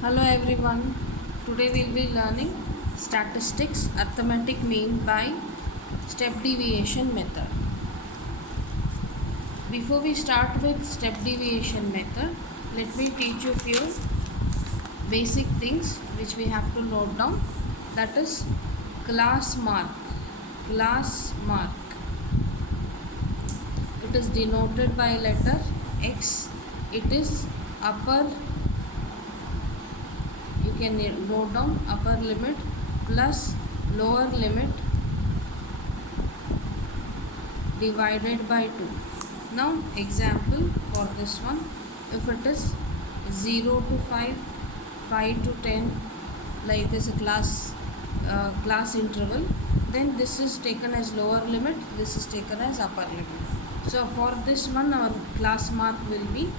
Hello everyone. Today we'll be learning statistics arithmetic mean by step deviation method. Before we start with step deviation method, let me teach you few basic things which we have to note down. That is class mark. Class mark. It is denoted by letter X. It is upper, you can note down upper limit plus lower limit divided by 2. Now example for this one, if it is 0 to 5, 5 to 10, like this class interval, then this is taken as lower limit, this is taken as upper limit. So for this one our class mark will be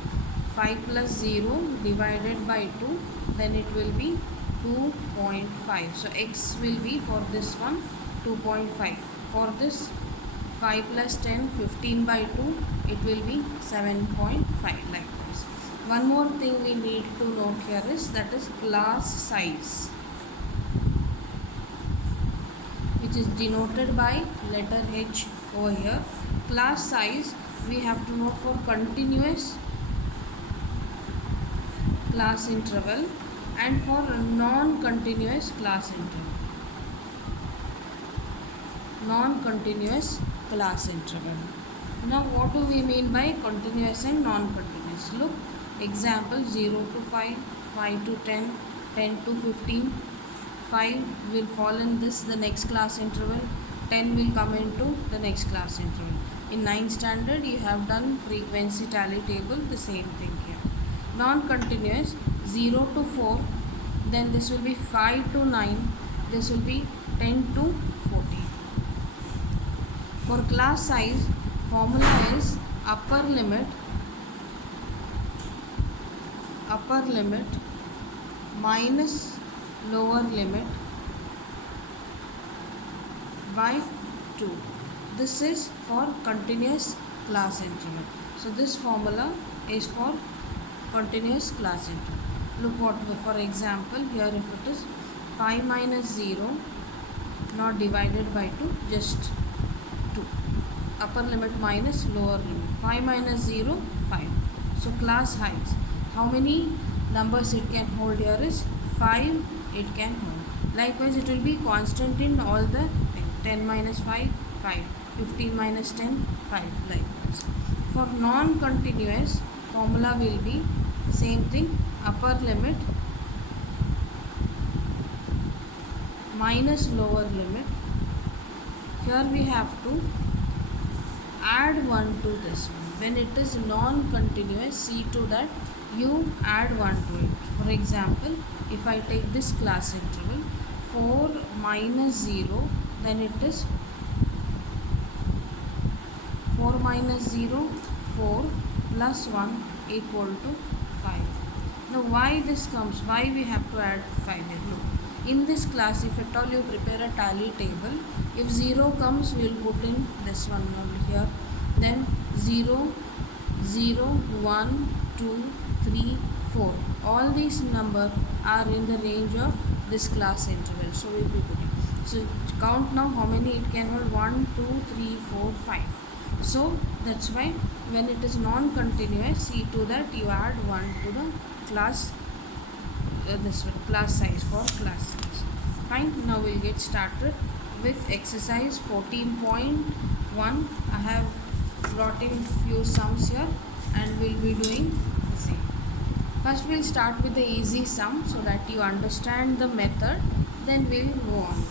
5 plus 0 divided by 2, then it will be 2.5. So x will be for this one 2.5. For this 5 plus 10, 15 by 2, it will be 7.5, like this. One more thing we need to note here is that is class size, which is denoted by letter H over here. Class size we have to note for continuous class interval and for non-continuous class interval. Non-continuous class interval. Now what do we mean by continuous and non-continuous? Look, example 0 to 5, 5 to 10, 10 to 15. 5 will fall in this, the next class interval. 10 will come into the next class interval. In 9th standard you have done frequency tally table, the same thing here. Non-continuous 0 to 4, then this will be 5 to 9, this will be 10 to 14. For class size, formula is upper limit minus lower limit by 2. This is for continuous class interval. So this formula is for continuous class interval. Look what, for example, here if it is 5 minus 0 not divided by 2, just 2. Upper limit minus lower limit. 5 minus 0, 5. So class height, how many numbers it can hold here is 5 it can hold. Likewise it will be constant in all the 10 minus 5, 5. 15 minus 10, 5, like this. For non-continuous, formula will be same thing, upper limit minus lower limit. Here we have to add 1 to this one. When it is non-continuous, see to that you add 1 to it. For example, if I take this class interval 4 minus 0, then it is 4 minus 0, 4 plus 1 equal to 5. Now why this comes? Why we have to add 5 here? Look, in this class if at all you prepare a tally table, if 0 comes we will put in this one over here, then 0, 0, 1, 2, 3, 4. All these numbers are in the range of this class interval. So we will be putting. So count now how many it can hold. 1, 2, 3, 4, 5. So that's why when it is non-continuous, see to that you add 1 to the class, this one, class size for class size. Fine. Now we'll get started with exercise 14.1. I have brought in few sums here and we'll be doing the same. First we'll start with the easy sum so that you understand the method, then we'll go on.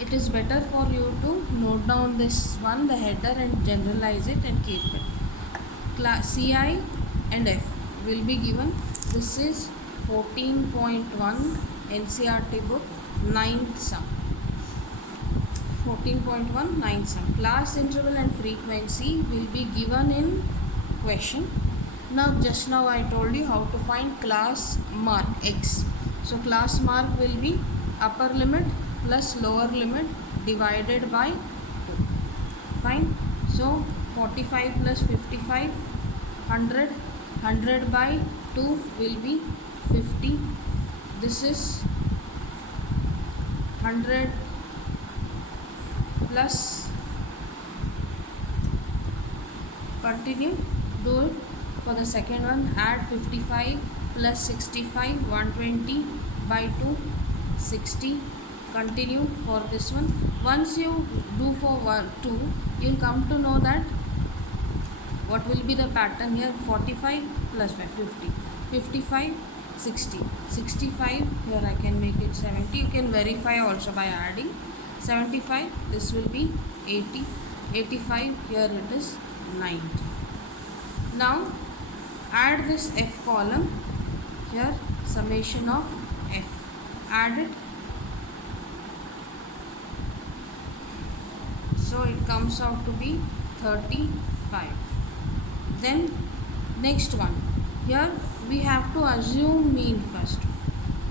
It is better for you to note down this one, the header, and generalize it and keep it. Class CI and F will be given. This is 14.1 NCERT book, 9th sum. 14.1 9th sum. Class interval and frequency will be given in question. Now just now I told you how to find class mark X. So class mark will be upper limit plus lower limit divided by 2. Fine. So 45 plus 55, 100 by 2 will be 50. This is 100 plus, continue, do it for the second one. Add 55 plus 65, 120 by 2, 60. Continue for this one. Once you do for 2, you'll come to know that what will be the pattern here. 45 plus 5, 50, 55, 60, 65, here I can make it 70. You can verify also by adding. 75, this will be 80, 85, here it is 90. Now add this F column here, summation of F, add it. So it comes out to be 35. Then next one, here we have to assume mean first.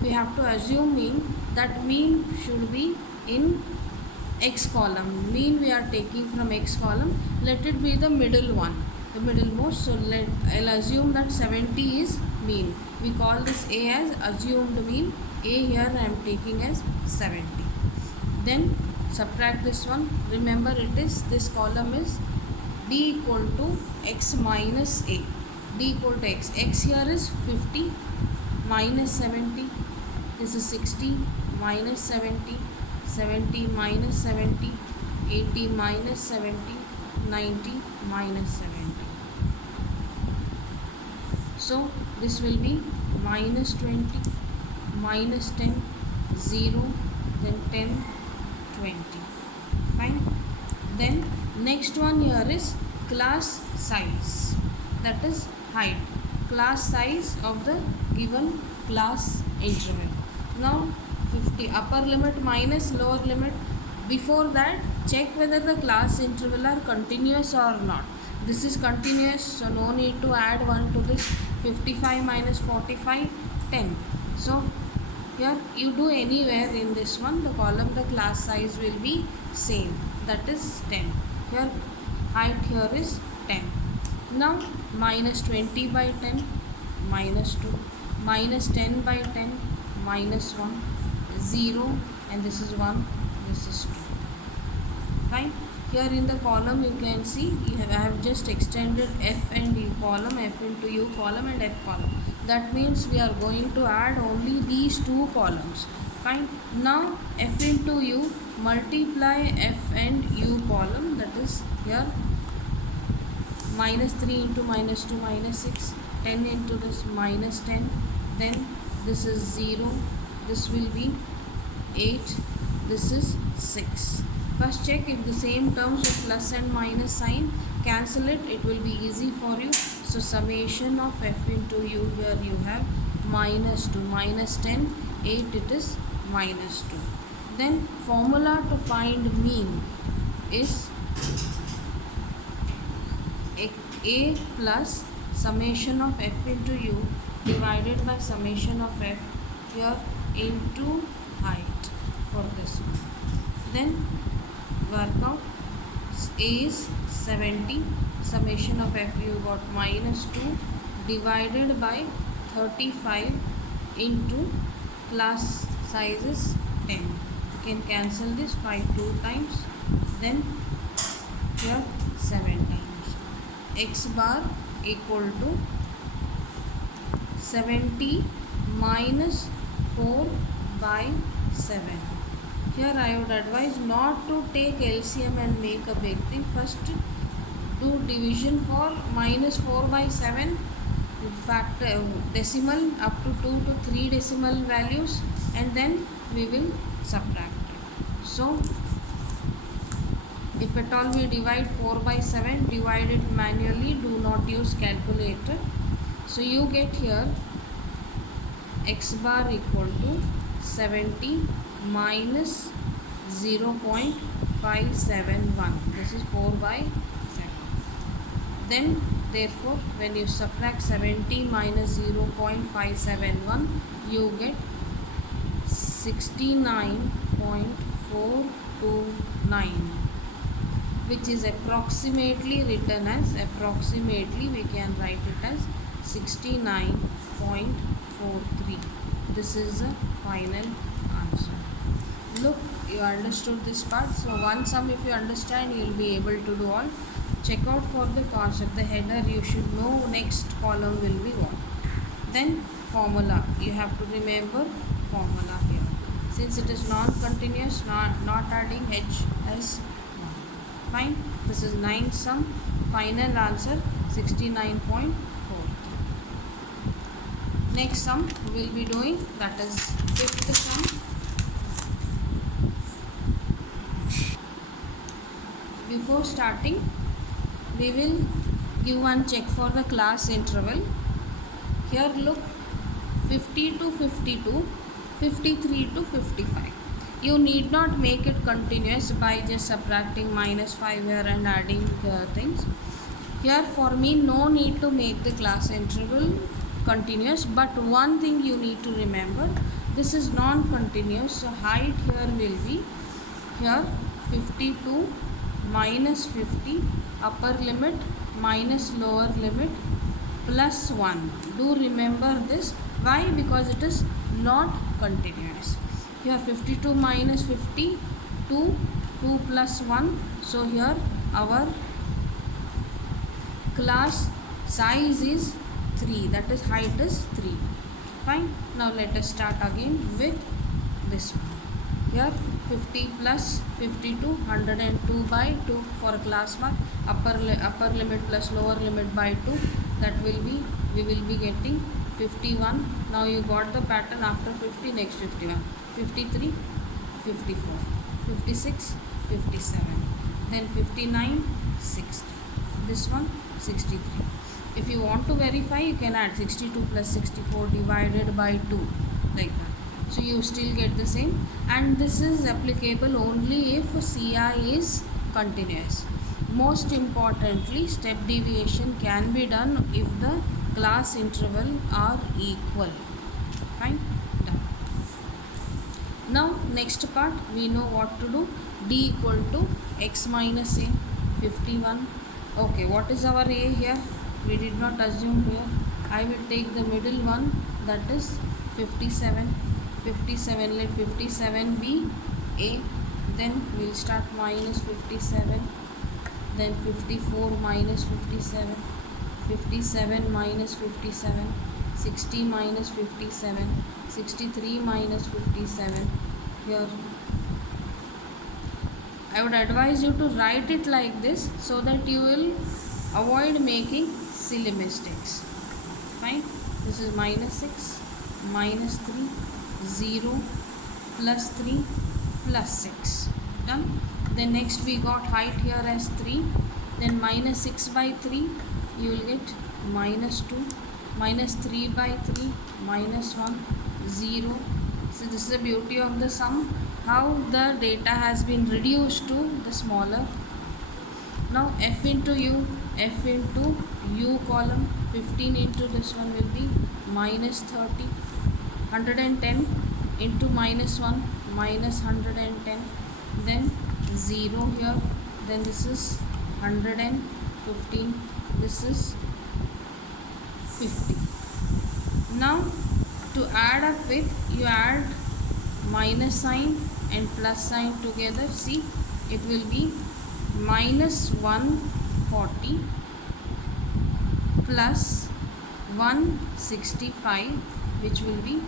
We have to assume mean, that mean should be in X column. Mean we are taking from X column. Let it be the middle one, the middlemost. So I'll assume that 70 is mean. We call this A as assumed mean. A here I am taking as 70. Then subtract this one. Remember it is, this column is D equal to X minus A. D equal to X. X here is 50 minus 70. This is 60 minus 70. 70 minus 70. 80 minus 70. 90 minus 70. So this will be minus 20, minus 10, 0, then 10, 20. Fine. Then next one here is class size, that is height, class size of the given class interval. Now 50, upper limit minus lower limit. Before that, check whether the class interval are continuous or not. This is continuous, so no need to add 1 to this. 55 minus 45, 10. So here you do anywhere in this one, the column, the class size will be same, that is 10. Here height here is 10. Now minus 20 by 10, minus 2, minus 10 by 10, minus 1, 0, and this is 1, this is 2. Fine. Here in the column you can see I have just extended F and U column, F into U column and F column. That means we are going to add only these two columns. Fine. Now F into U, multiply F and U column, that is here minus 3 into minus 2, minus 6, 10 into this, minus 10, then this is 0, this will be 8, this is 6. First check if the same terms with plus and minus sign, cancel it, it will be easy for you. So summation of F into U, here you have minus 2, minus 10, 8, it is minus 2. Then formula to find mean is A plus summation of F into U divided by summation of F here into height for this one. Then work out. A is 70, summation of F you got minus 2 divided by 35 into class size is 10. You can cancel this 5 2 times, then here 7 times. X bar equal to 70 minus 4 by 7. Here I would advise not to take LCM and make a big thing. First do division for minus 4 by 7, factor decimal up to 2 to 3 decimal values, and then we will subtract it. So if at all we divide 4 by 7, divide it manually, do not use calculator. So you get here X bar equal to 70 minus 0.571. This is 4 by 7. Then therefore when you subtract 70 minus 0.571, you get 69.429, which is approximately written as, approximately we can write it as 69.429. 0.43. This is the final answer. Look, you understood this part. So one sum if you understand, you will be able to do all. Check out for the concept, the header you should know, next column will be what. Then formula, you have to remember formula here. Since it is non-continuous, not adding h as 1. Fine. This is 9 sum. Final answer 69.4. Next sum we will be doing, that is 5th sum. Before starting, we will give one check for the class interval. Here look, 50 to 52, 53 to 55. You need not make it continuous by just subtracting -5 here and adding things. Here for me no need to make the class interval continuous, but one thing you need to remember, this is non-continuous, so height here will be here 52 minus 50 upper limit minus lower limit plus 1. Do remember this. Why? Because it is not continuous. Here 52 minus 50, 2 plus 1. So here our class size is 3, that is height is 3. Fine. Now let us start again with this one. Here 50 plus 52, 102 by 2 for class mark, upper limit plus lower limit by 2, that will be, we will be getting 51. Now you got the pattern, after 50 next 51, 53, 54, 56, 57, then 59, 60, this one 63. If you want to verify, you can add 62 plus 64 divided by 2, like that. So you still get the same, and this is applicable only if CI is continuous. Most importantly, step deviation can be done if the class interval are equal. Fine, done. Now next part, we know what to do. D equal to x minus a, 51. Okay, what is our a here? We did not assume here. I will take the middle one, that is 57. 57, let 57 be a, then we will start minus 57, then 54 minus 57, 57 minus 57, 60 minus 57, 63 minus 57. Here I would advise you to write it like this so that you will avoid making silly mistakes. Fine. This is minus 6, minus 3, 0, plus 3, plus 6. Done. Then next we got height here as 3. Then minus 6 by 3, you will get minus 2. Minus 3 by 3, minus 1, 0. So this is the beauty of the sum, how the data has been reduced to the smaller. Now f into u column, 15 into this one will be minus 30. 110 into minus 1, minus 110, then 0 here, then this is 115, this is 50. Now to add up with, you add minus sign and plus sign together. See, it will be minus 140 plus 165, which will be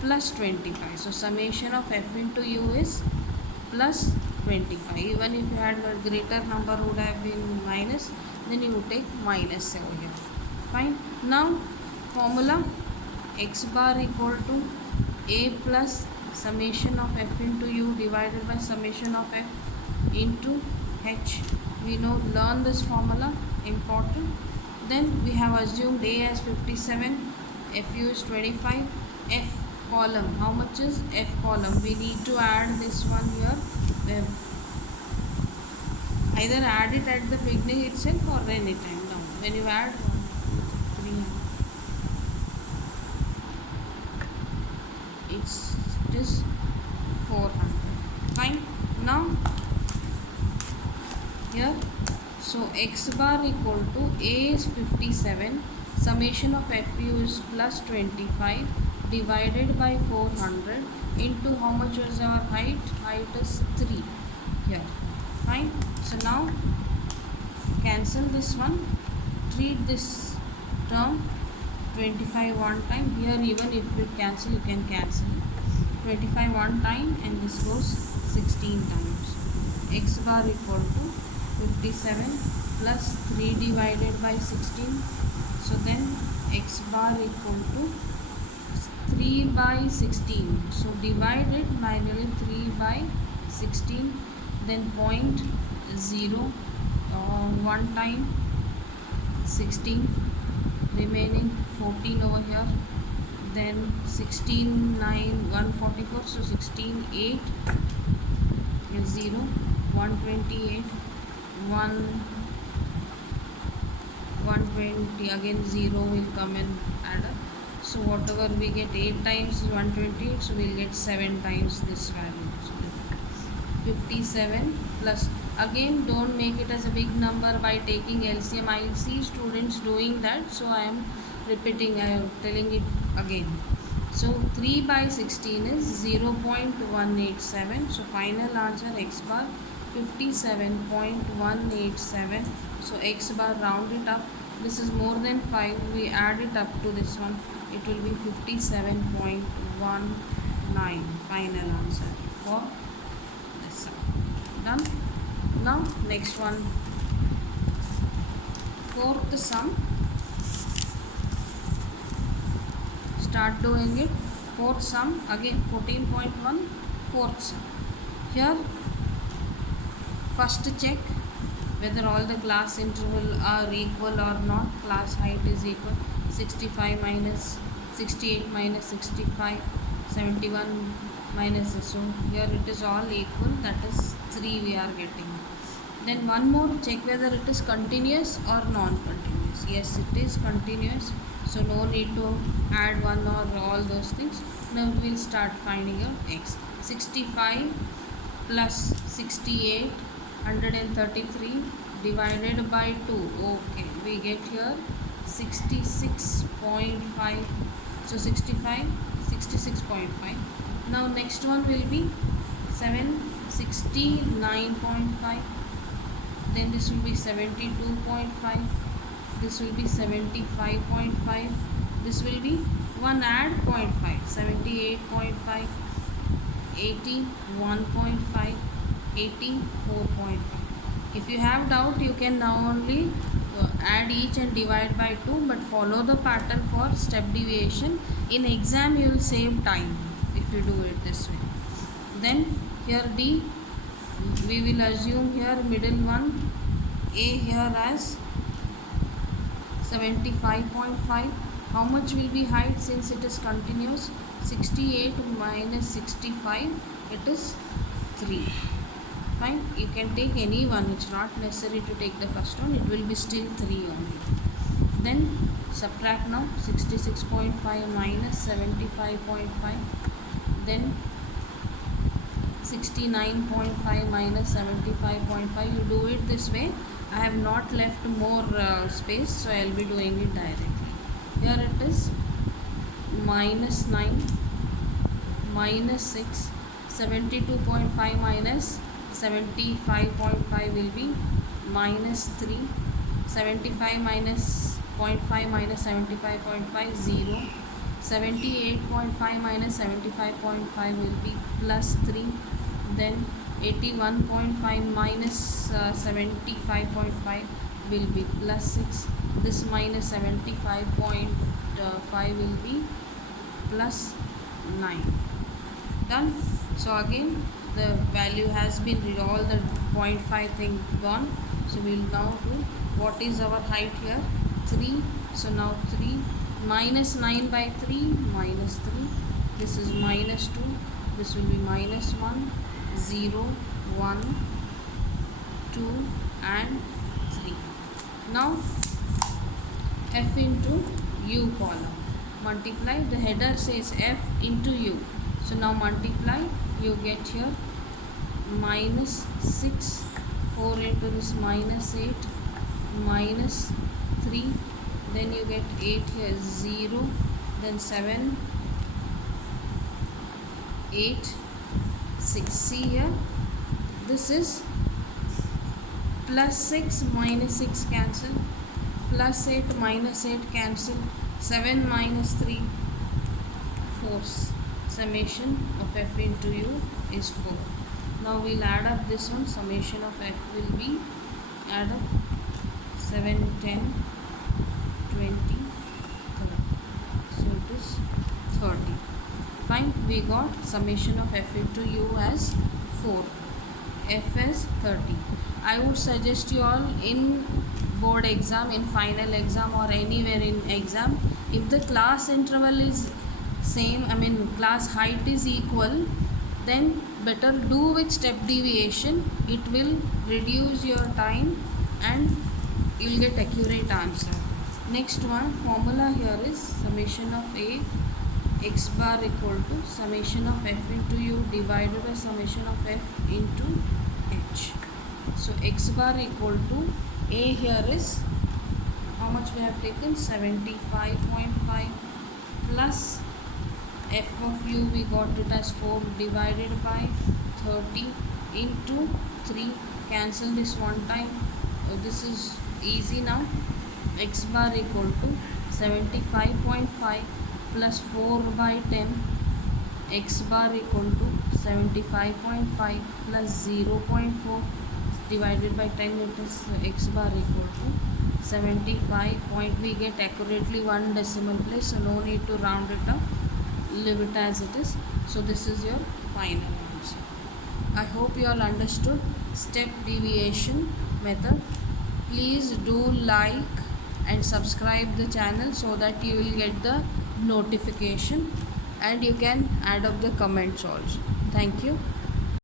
plus 25. So summation of f into u is plus 25. Even if you had a greater number would have been minus, then you would take minus over here. Fine. Now formula, x bar equal to a plus summation of f into u divided by summation of f into h. We know, learn this formula, important. Then we have assumed a as 57, fu is 25, f column, how much is f column? We need to add this one here. Either add it at the beginning itself or any time down. When you add 1, 2, 3, it is 400. Fine. Now here, so x bar equal to a is 57, Summation of FU is plus 25 divided by 400 into how much was our height? Height is 3 here. Fine. So now cancel this one. Treat this term 25 one time. Here even if you cancel, you can cancel. 25 one time and this goes 16 times. X bar equal to 57 plus 3 divided by 16. So then x bar equal to 3 by 16. So divide it manually 3 by 16. Then point 0 one time 16, remaining 14 over here. Then 16 9 144. So 16 8 0 128 1 120 again 0 will come and add up. So whatever we get 8 times is 128, so we'll get 7 times this value. So 57 plus, again don't make it as a big number by taking LCM. I see students doing that, so I am repeating, I am telling it again. So 3 by 16 is 0.187. So final answer x bar 57.187. So x bar, round it up. This is more than 5. We add it up to this one. It will be 57.19. Final answer for this sum. Done. Now next one. Fourth sum. Start doing it. Fourth sum again 14.1. Fourth sum. Here first check whether all the class interval are equal or not. Class height is equal. 65 minus 68 minus 65, 71 minus this. So here it is all equal, that is 3 we are getting. Then one more, check whether it is continuous or non-continuous. Yes, it is continuous, so no need to add one or all those things. Now we will start finding out x. 65 plus 68 133 divided by 2. Okay, we get here 66.5. So 65 66.5. Now next one will be 769.5. Then this will be 72.5. This will be 75.5. This will be one add 0.5. 78.5, 81.5, 84.5. If you have doubt, you can now only add each and divide by 2, but follow the pattern for step deviation. In exam you will save time if you do it this way. Then here D, we will assume here middle one, A here as 75.5. How much will be height since it is continuous? 68 minus 65, it is 3. Fine, you can take any one, it's not necessary to take the first one, it will be still 3 only. Then subtract now 66.5 minus 75.5, then 69.5 minus 75.5. You do it this way. I have not left more space, so I will be doing it directly. Here it is minus 9 minus 6, 72.5 minus 75.5 will be minus 3, 75 minus 0.5 minus 75.5, 0, 78.5 minus 75.5 will be plus 3, then 81.5 minus 75.5 will be plus 6, this minus 75.5 will be plus 9. Done. So again the value has been all the 0.5 thing gone. So we will now do what is our height here, 3. So now 3 minus 9 by 3 minus 3, this is minus 2, this will be minus 1, 0, 1, 2 and 3. Now F into U column, multiply, the header says F into U, so now multiply, you get here minus 6, 4 into this minus 8, minus 3, then you get 8 here, 0, then 7, 8, 6. See here, this is plus 6 minus 6 cancel, plus 8 minus 8 cancel, 7 minus 3, 4. Summation of f into u is 4. Now we'll add up this one. Summation of f will be, add up 7, 10, 20, 30. So it is 30. Fine, we got summation of f into u as 4. F is 30. I would suggest you all in board exam, in final exam, or anywhere in exam, if the class interval is same, class height is equal, then better do with step deviation. It will reduce your time and you will get accurate answer. Next one, formula here is summation of a x bar equal to summation of f into u divided by summation of f into h. So x bar equal to a here is how much we have taken, 75.5 plus f of u we got it as 4 divided by 30 into 3. Cancel this one time. This is easy now. X bar equal to 75.5 plus 4 by 10. X bar equal to 75.5 plus 0.4 divided by 10. It is x bar equal to 75 point. We get accurately one decimal place, so no need to round it up. Leave it as it is. So this is your final answer. I hope you all understood step deviation method. Please do like and subscribe the channel so that you will get the notification, and you can add up the comments also. Thank you.